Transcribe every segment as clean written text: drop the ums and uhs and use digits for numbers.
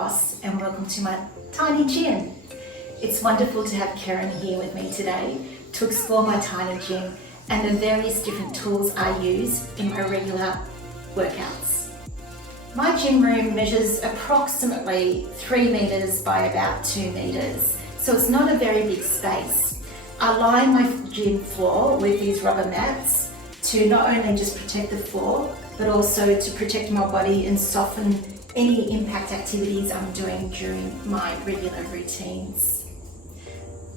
across and welcome to my tiny gym. It's wonderful to have Keren here with me today to explore my tiny gym and the various different tools I use in my regular workouts. My gym room measures approximately 3 meters by about 2 meters, so it's not a very big space. I line my gym floor with these rubber mats to not only just protect the floor, but also to protect my body and soften any impact activities I'm doing during my regular routines.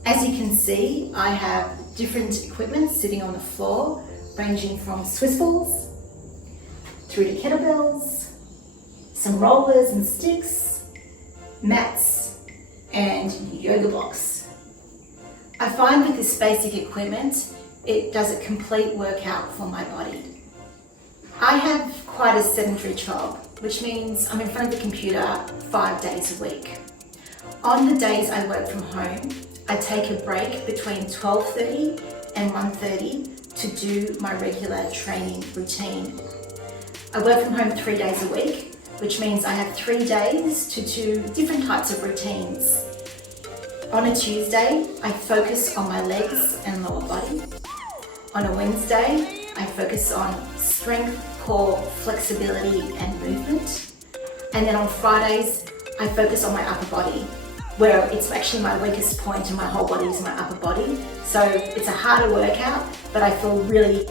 As you can see, I have different equipment sitting on the floor, ranging from Swiss balls, through to kettlebells, some rollers and sticks, mats, and yoga blocks. I find with this basic equipment, it does a complete workout for my body. I have quite a sedentary job, which means I'm in front of the computer 5 days a week. On the days I work from home, I take a break between 12:30 and 1:30 to do my regular training routine. I work from home 3 days a week, which means I have 3 days to do different types of routines. On a Tuesday, I focus on my legs and lower body. On a Wednesday, I focus on strength, core, flexibility and movement. And then on Fridays, I focus on my upper body, where it's actually my weakest point in my whole body is my upper body. So it's a harder workout, but I feel really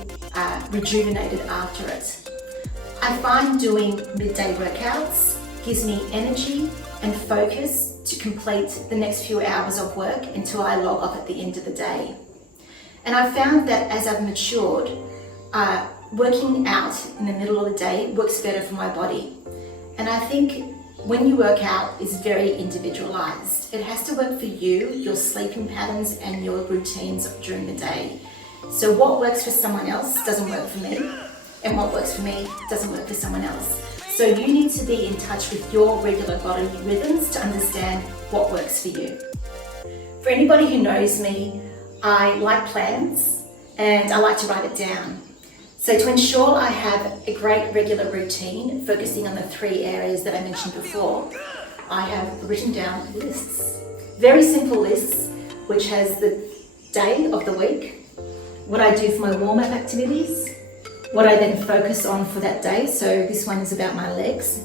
rejuvenated after it. I find doing midday workouts gives me energy and focus to complete the next few hours of work until I log off at the end of the day. And I've found that as I've matured, working out in the middle of the day works better for my body. And I think when you work out, it's very individualized. It has to work for you, your sleeping patterns and your routines during the day. So what works for someone else doesn't work for me, and what works for me doesn't work for someone else. So you need to be in touch with your regular body rhythms to understand what works for you. For anybody who knows me, I like plans and I like to write it down. So to ensure I have a great regular routine, focusing on the 3 areas that I mentioned before, I have written down lists. Very simple lists, which has the day of the week, what I do for my warm-up activities, what I then focus on for that day. So this one is about my legs.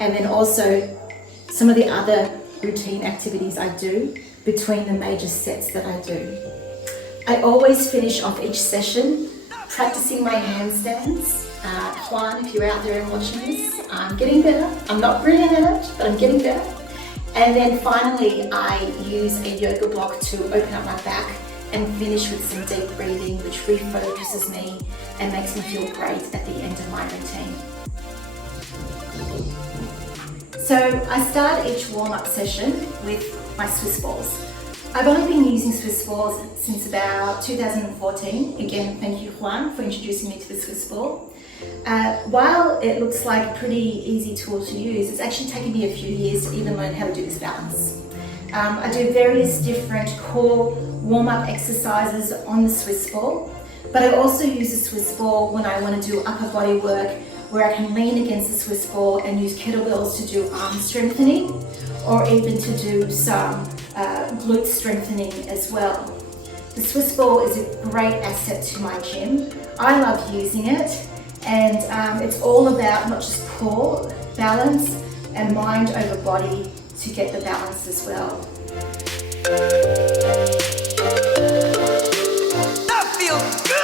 And then also some of the other routine activities I do between the major sets that I do. I always finish off each session practicing my handstands. Juan, if you're out there and watching this, I'm getting better. I'm not brilliant at it, but I'm getting better. And then finally, I use a yoga block to open up my back and finish with some deep breathing, which refocuses me and makes me feel great at the end of my routine. So I start each warm-up session with my Swiss balls. I've only been using Swiss balls since about 2014. Again, thank you, Juan, for introducing me to the Swiss ball. While it looks like a pretty easy tool to use, it's actually taken me a few years to even learn how to do this balance. I do various different core warm-up exercises on the Swiss ball, but I also use the Swiss ball when I want to do upper body work, where I can lean against the Swiss ball and use kettlebells to do arm strengthening, or even to do some glute strengthening as well. The Swiss ball is a great asset to my gym. I love using it, and it's all about not just core balance and mind over body to get the balance as well. That feels good!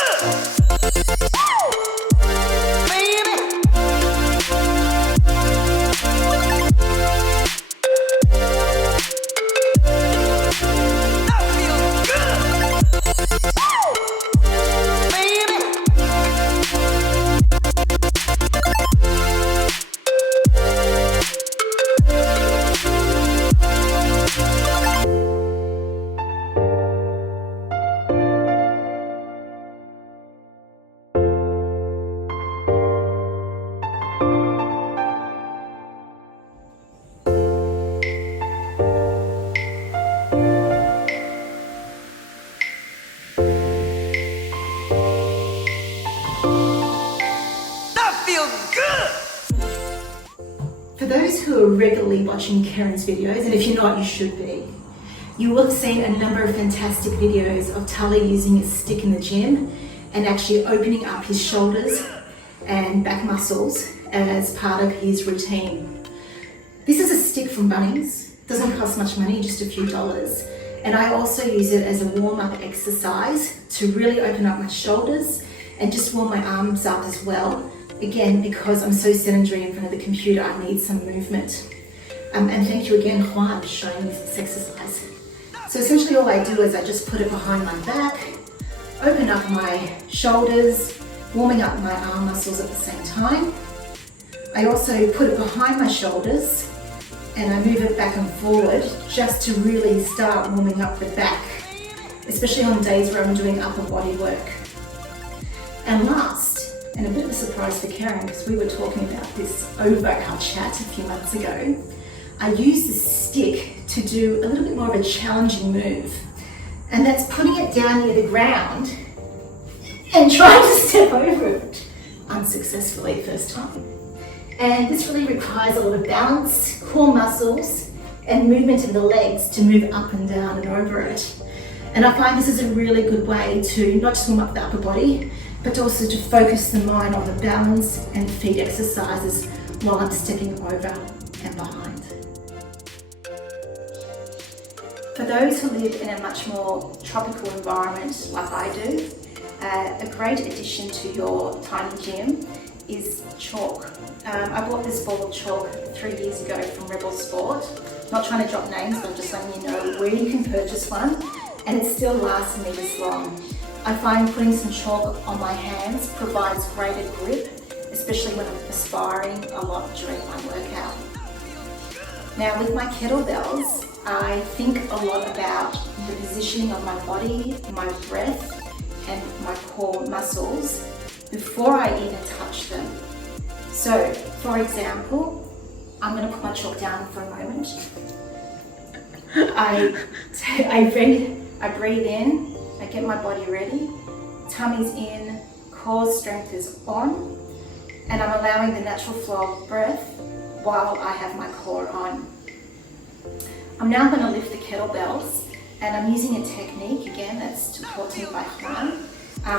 who are regularly watching Keren's videos, and if you're not, you should be, you will have seen a number of fantastic videos of Tully using his stick in the gym and actually opening up his shoulders and back muscles as part of his routine. This is a stick from Bunnings. It doesn't cost much money, just a few dollars. And I also use it as a warm-up exercise to really open up my shoulders and just warm my arms up as well. Again, because I'm so sedentary in front of the computer, I need some movement. And thank you again, Juan, for showing me this exercise. So essentially all I do is I just put it behind my back, open up my shoulders, warming up my arm muscles at the same time. I also put it behind my shoulders and I move it back and forward just to really start warming up the back, especially on days where I'm doing upper body work. And last, and a bit of a surprise for Keren because we were talking about this over our chat a few months ago, I use this stick to do a little bit more of a challenging move. And that's putting it down near the ground and trying to step over it unsuccessfully first time. And this really requires a lot of balance, core muscles, and movement in the legs to move up and down and over it. And I find this is a really good way to not just warm up the upper body, but also to focus the mind on the balance and feet exercises while I'm stepping over and behind. For those who live in a much more tropical environment like I do, a great addition to your tiny gym is chalk. I bought this ball of chalk 3 years ago from Rebel Sport. Not trying to drop names, but I'm just letting you know where you can purchase one, and it still lasts me this long. I find putting some chalk on my hands provides greater grip, especially when I'm perspiring a lot during my workout. Now with my kettlebells, I think a lot about the positioning of my body, my breath, and my core muscles before I even touch them. So, for example, I'm going to put my chalk down for a moment. I breathe in, I get my body ready, tummy's in, core strength is on, and I'm allowing the natural flow of breath while I have my core on. I'm now going to lift the kettlebells, and I'm using a technique, again, that's taught to me by Juan,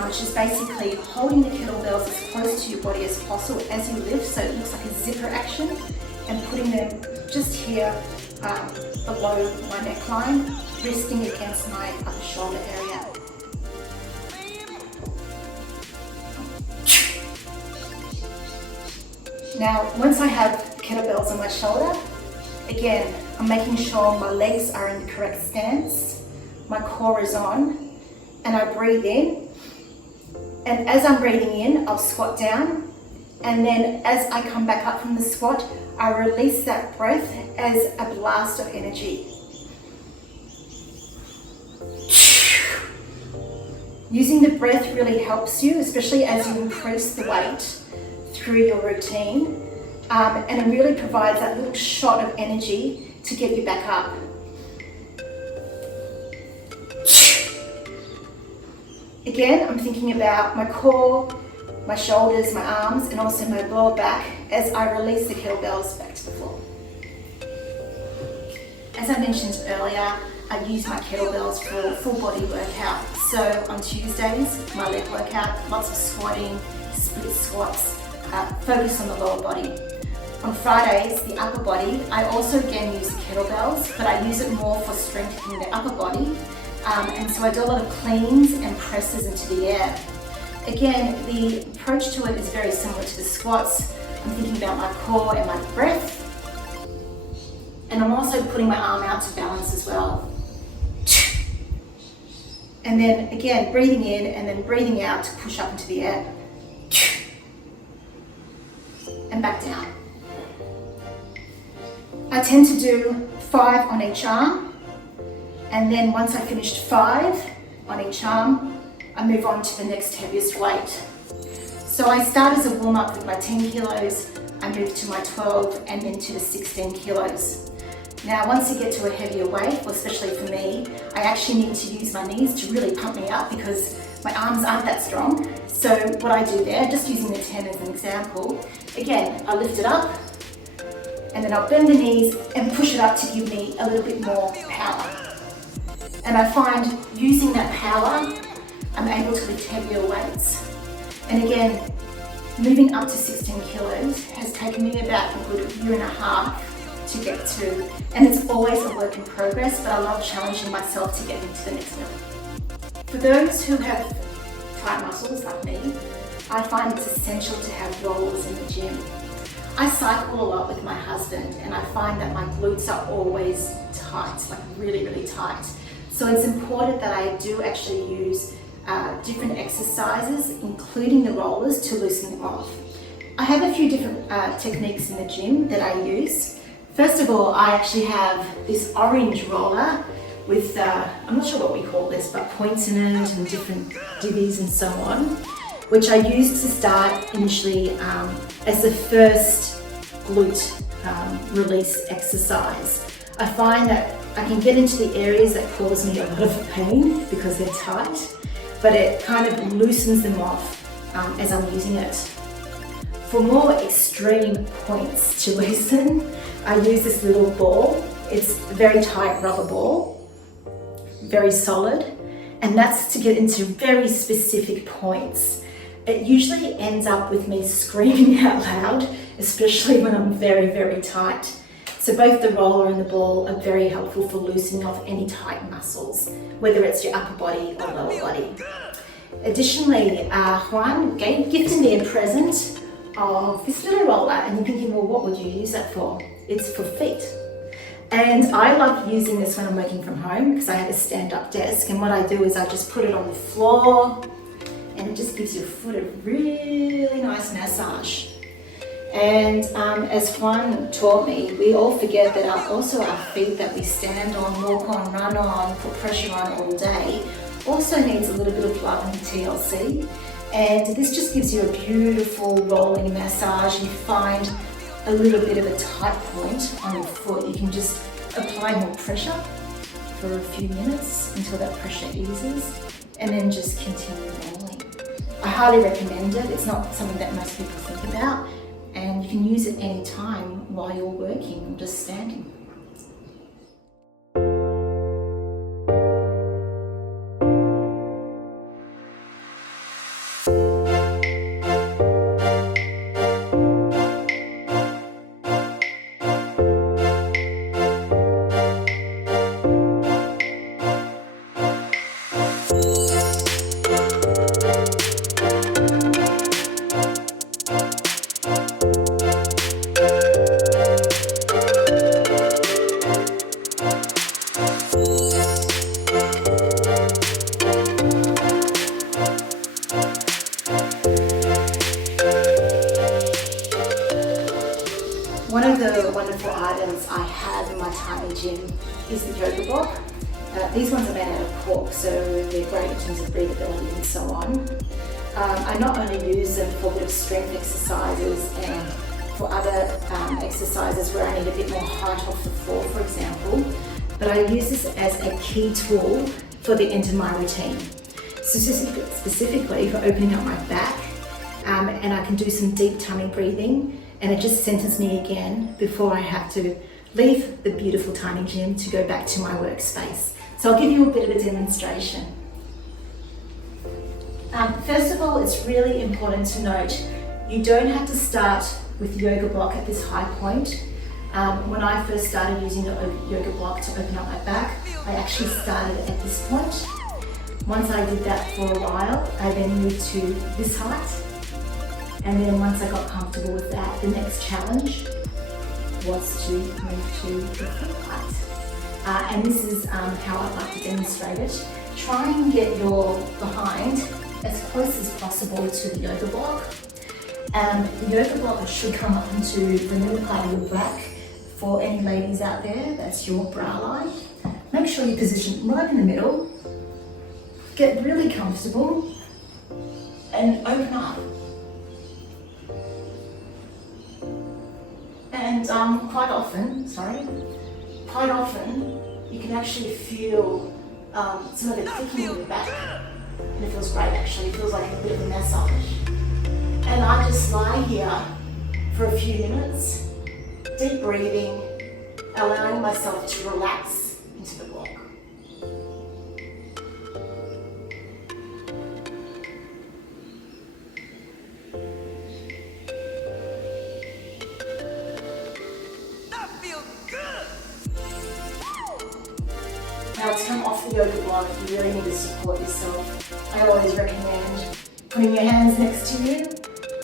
which is basically holding the kettlebells as close to your body as possible as you lift, so it looks like a zipper action, and putting them just here below my neckline, resting against my upper shoulder area. Now, once I have kettlebells on my shoulder, again, I'm making sure my legs are in the correct stance, my core is on, and I breathe in. And as I'm breathing in, I'll squat down, and then as I come back up from the squat, I release that breath as a blast of energy. Using the breath really helps you, especially as you increase the weight through your routine, and it really provides that little shot of energy to get you back up. Again, I'm thinking about my core, my shoulders, my arms, and also my lower back as I release the kettlebells back to the floor. As I mentioned earlier, I use my kettlebells for a full body workout. So on Tuesdays, my leg workout, lots of squatting, split squats, focus on the lower body. On Fridays, the upper body, I also again use the kettlebells, but I use it more for strengthening the upper body. And so I do a lot of cleans and presses into the air. Again, the approach to it is very similar to the squats. I'm thinking about my core and my breath. And I'm also putting my arm out to balance as well. And then again, breathing in and then breathing out to push up into the air. And back down. I tend to do 5 on each arm. And then once I finished 5 on each arm, I move on to the next heaviest weight. So I start as a warm-up with my 10 kilos, I move to my 12 and then to the 16 kilos. Now once you get to a heavier weight, well, especially for me, I actually need to use my knees to really pump me up because my arms aren't that strong. So what I do there, just using the 10 as an example, again, I lift it up, and then I'll bend the knees and push it up to give me a little bit more power. And I find using that power, I'm able to lift heavier weights. And again, moving up to 16 kilos has taken me about a good year and a half to get to, and it's always a work in progress, but I love challenging myself to get into the next level. For those who have tight muscles like me, I find it's essential to have rollers in the gym. I cycle a lot with my husband, and I find that my glutes are always tight, like really, really tight. So it's important that I do actually use different exercises, including the rollers, to loosen them off. I have a few different techniques in the gym that I use. First of all, I actually have this orange roller with, I'm not sure what we call this, but points in it and different divvies and so on, which I use to start initially as the first glute release exercise. I find that I can get into the areas that cause me a lot of pain because they're tight, but it kind of loosens them off as I'm using it. For more extreme points to loosen, I use this little ball. It's a very tight rubber ball, very solid, and that's to get into very specific points. It usually ends up with me screaming out loud, especially when I'm very, very tight. So both the roller and the ball are very helpful for loosening off any tight muscles, whether it's your upper body or lower body. Additionally, Juan gifted me a present of this little roller, and you're thinking, well, what would you use that for? It's for feet. And I love using this when I'm working from home because I have a stand-up desk, and what I do is I just put it on the floor, and it just gives your foot a really nice massage. And as Juan taught me, we all forget that our feet that we stand on, walk on, run on, put pressure on all day, also needs a little bit of love and TLC. And this just gives you a beautiful rolling massage. You find a little bit of a tight point on your foot. You can just apply more pressure for a few minutes until that pressure eases, and then just continue rolling. I highly recommend it. It's not something that most people think about, and you can use it any time while you're working or just standing. One of the wonderful items I have in my tiny gym is the yoga block. These ones are made out of cork, so they're great in terms of breathability and so on. I not only use them for a bit of strength exercises and for other exercises where I need a bit more height off the floor, for example, but I use this as a key tool for the end of my routine. Specifically for opening up my back, and I can do some deep tummy breathing, and it just centers me again before I have to leave the beautiful tiny gym to go back to my workspace. So I'll give you a bit of a demonstration. First of all, it's really important to note, you don't have to start with yoga block at this high point. When I first started using the yoga block to open up my back, I actually started at this point. Once I did that for a while, I then moved to this height. And then once I got comfortable with that, the next challenge was to move to the foot height. And this is how I'd like to demonstrate it. Try and get your behind as close as possible to the yoga block. The yoga block should come up into the middle part of your back. For any ladies out there, that's your bra line. Make sure you position right in the middle. Get really comfortable and open up. And quite often you can actually feel some of it clicking in your back, and it feels great actually. It feels like a bit of a massage. And I just lie here for a few minutes deep breathing, allowing myself to relax into the block. That feels good. Now to come off the yoga block, you really need to support yourself. I always recommend putting your hands next to you,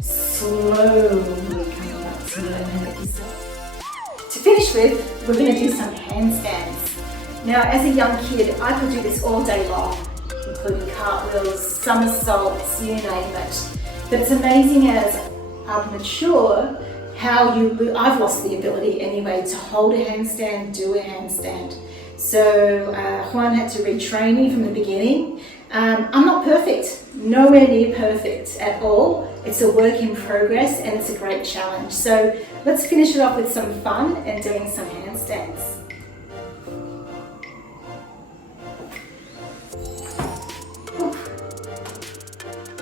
slowly coming up so you don't hurt yourself. To finish with, we're going to do some handstands. Now as a young kid, I could do this all day long, including cartwheels, somersaults, you name it. But it's amazing as I've matured how I've lost the ability anyway to hold a handstand, do a handstand. So Juan had to retrain me from the beginning. I'm not perfect, nowhere near perfect at all. It's a work in progress and it's a great challenge. So let's finish it off with some fun and doing some handstands.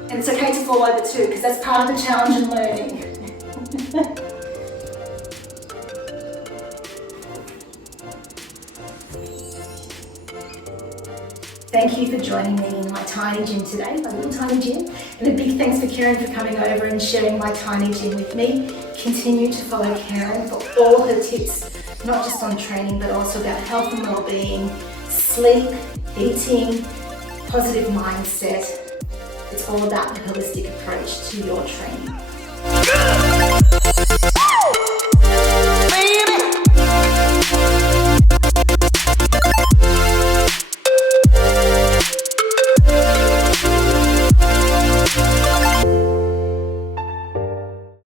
And it's okay to fall over too, because that's part of the challenge and learning. Thank you for joining me in my tiny gym today, my little tiny gym. And a big thanks for Keren for coming over and sharing my tiny gym with me. Continue to follow Keren for all her tips, not just on training, but also about health and well-being, sleep, eating, positive mindset. It's all about the holistic approach to your training.